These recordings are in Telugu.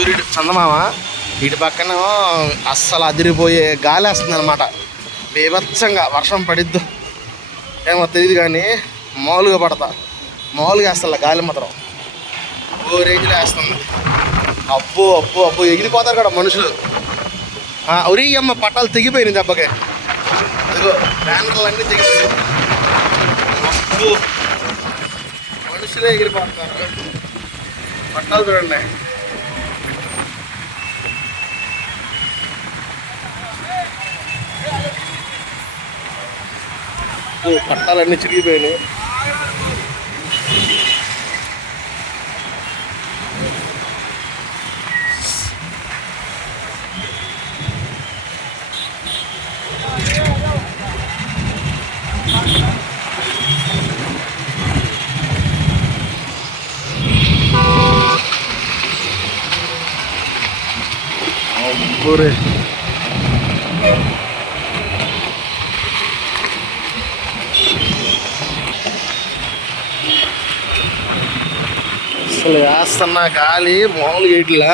సూర్యుడు. చందమామ ఇటు పక్కన అస్సలు అదిరిపోయే గాలి వస్తుంది అనమాట బీభత్సంగా వర్షం పడిద్దు ఏమో తెలియదు కానీ మామూలుగా పడతా. మామూలుగా వేస్తా గాలి మాత్రం ఓ రేంజ్లో వేస్తుంది. అబ్బో అబ్బో అబ్బో ఎగిరిపోతారు కూడా మనుషులు. ఉరి అమ్మ పట్టాలు తెగిపోయినాయి దెబ్బకే. అదిగో బ్యానర్లు అన్నీ తెగిపోయాయి మనుషులే ఎగిరిపోతున్నారు. పట్టాలు చూడండి. ఓ పట్టాలన్నీ చిరిగిపోయినాయి అబ్బోరే అసలు వేస్తున్న గాలి మామూలుగా ఇట్లా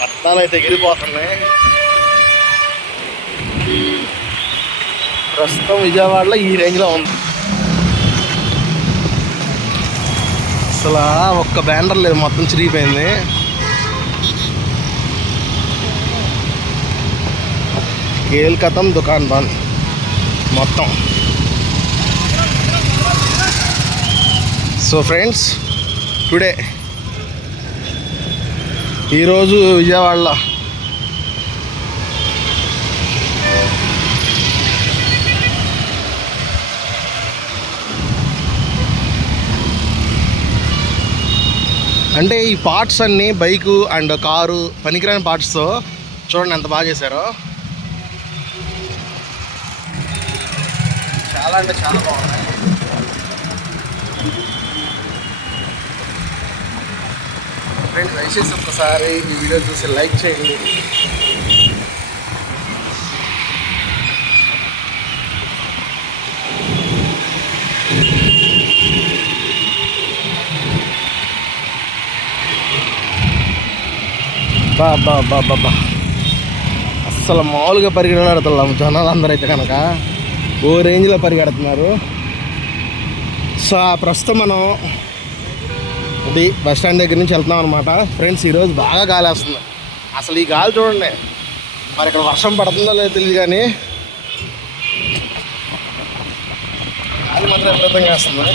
పట్టాలు అయితే ఎగిరిపోతున్నాయి. ప్రస్తుతం విజయవాడలో ఈ రేంజ్లో ఉంది. అసలు ఒక్క బ్యానర్ లేదు మొత్తం చిరిగిపోయింది. కేల్ కథం దుకాన్ బంద్. మొత్తం. సో ఫ్రెండ్స్ టుడే ఈరోజు విజయవాడలో. అంటే ఈ పార్ట్స్ అన్నీ బైకు అండ్ కారు పనికిరాని పార్ట్స్తో చూడండి ఎంత బాగా చేశారో. చాలా అంటే చాలా బాగున్నాయి. ఫ్రెండ్స్ దయచేసి ఒక్కసారి ఈ వీడియో చూసి లైక్ చేయండి. బా బాబా బా బా మామూలుగా పరిగెడతాం జనాలు అందరూ అయితే కనుక. ఓ రేంజ్లో పరిగెడుతున్నారు. సో ఆ ప్రస్తుతం మనం ఇది బస్ స్టాండ్ దగ్గర నుంచి వెళ్తున్నాం అనమాట ఫ్రెండ్స్ ఈరోజు బాగా గాలి వస్తుంది అసలు ఈ గాలి చూడండి. మరి ఇక్కడ వర్షం పడుతుందో లేదో తెలియదు కానీ గాలి మాత్రం విపరీతంగా వస్తుంది.